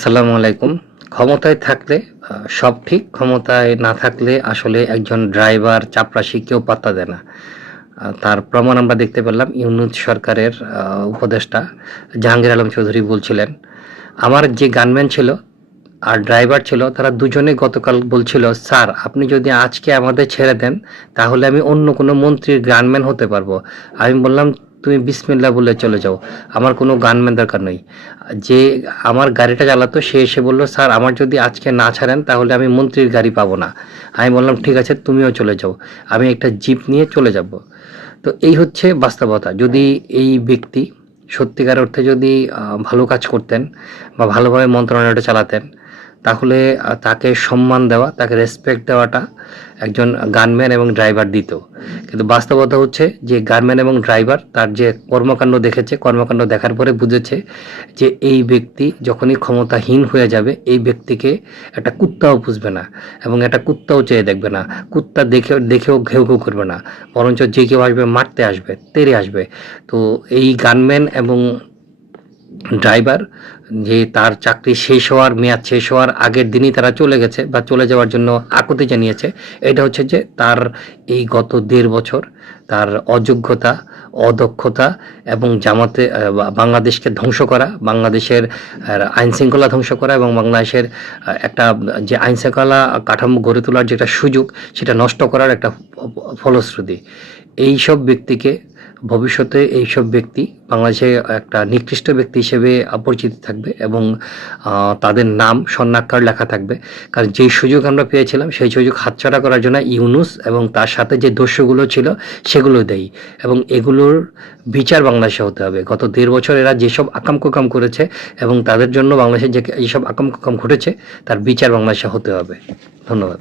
আসসালামু আলাইকুম। ক্ষমতায় থাকলে সব ঠিক, ক্ষমতায় না থাকলে আসলে একজন ড্রাইভার, চাপরাশি কেউ পাত্তা দেয় না। তার প্রমাণ আমরা দেখতে পেলাম ইউনূস সরকারের উপদেষ্টা জাহাঙ্গীর আলম চৌধুরী বলছিলেন, আমার যে গানম্যান ছিল আর ড্রাইভার ছিল তারা দুজনেই গতকাল বলছিল, স্যার আপনি যদি আজকে আমাদের ছেড়ে দেন তাহলে আমি অন্য কোনো মন্ত্রীর গানম্যান হতে পারবো। আমি বললাম, তুমি বিসমিল্লাহ বলে চলে যাও, আমার কোনো গানম্যান দরকার নেই। যে আমার গাড়িটা চালাতো সে এসে বলল, স্যার আমার যদি আজকে না ছাড়েন তাহলে আমি মন্ত্রীর গাড়ি পাবো না। আমি বললাম, ঠিক আছে তুমিও চলে যাও, আমি একটা জিপ নিয়ে চলে যাব। তো এই হচ্ছে বাস্তবতা। যদি এই ব্যক্তি সত্যিকার অর্থে যদি ভালো কাজ করতেন বা ভালোভাবে মন্ত্রণালয়টা চালাতেন, তাহলে তাকে সম্মান দেওয়া, তাকে রেসপেক্ট দেওয়াটা একজন গানম্যান এবং ড্রাইভার দিত। কিন্তু বাস্তবতা হচ্ছে যে গানম্যান এবং ড্রাইভার তার যে কর্মকাণ্ড দেখেছে, কর্মকাণ্ড দেখার পরে বুঝেছে যে এই ব্যক্তি যখনই ক্ষমতাহীন হয়ে যাবে এই ব্যক্তিকে একটা কুত্তাও পুষবে না এবং একটা কুত্তাও চেয়ে দেখবে না, কুত্তা দেখেও ঘেউ ঘেউ করবে না, বরঞ্চ যে কেউ আসবে মারতে আসবে, তেড়ে আসবে। তো এই গানম্যান এবং ড্রাইভার যে তার চাকরি শেষ হওয়ার মেয়াদ শেষ হওয়ার আগের দিনই তারা চলে গেছে বা চলে যাওয়ার জন্য আকুতি জানিয়েছে, এটা হচ্ছে যে তার এই গত ১.৫ বছর তার অযোগ্যতা, অদক্ষতা এবং জামাতে বাংলাদেশকে ধ্বংস করা, বাংলাদেশের আইনশৃঙ্খলা ধ্বংস করা এবং বাংলাদেশের একটা যে আইনশৃঙ্খলা কাঠামো গড়ে তোলার যেটা সুযোগ সেটা নষ্ট করার একটা ফলশ্রুতি। এইসব ব্যক্তিকে ভবিষ্যতে এইসব ব্যক্তি বাংলাদেশে একটা নিকৃষ্ট ব্যক্তি হিসেবে পরিচিত থাকবে এবং তাদের নাম স্বর্ণাক্ষরে লেখা থাকবে। কারণ যেই সুযোগ আমরা পেয়েছিলাম সেই সুযোগ হাতছাড়া করার জন্য ইউনূস এবং তার সাথে যে দস্যুগুলো ছিল সেগুলো দেয় এবং এগুলোর বিচার বাংলাদেশে হতে হবে। গত ১.৫ বছর এরা যেসব আকাম কুকাম করেছে এবং তাদের জন্য বাংলাদেশে যে এইসব আকাম কুকাম ঘটেছে তার বিচার বাংলাদেশে হতে হবে। ধন্যবাদ।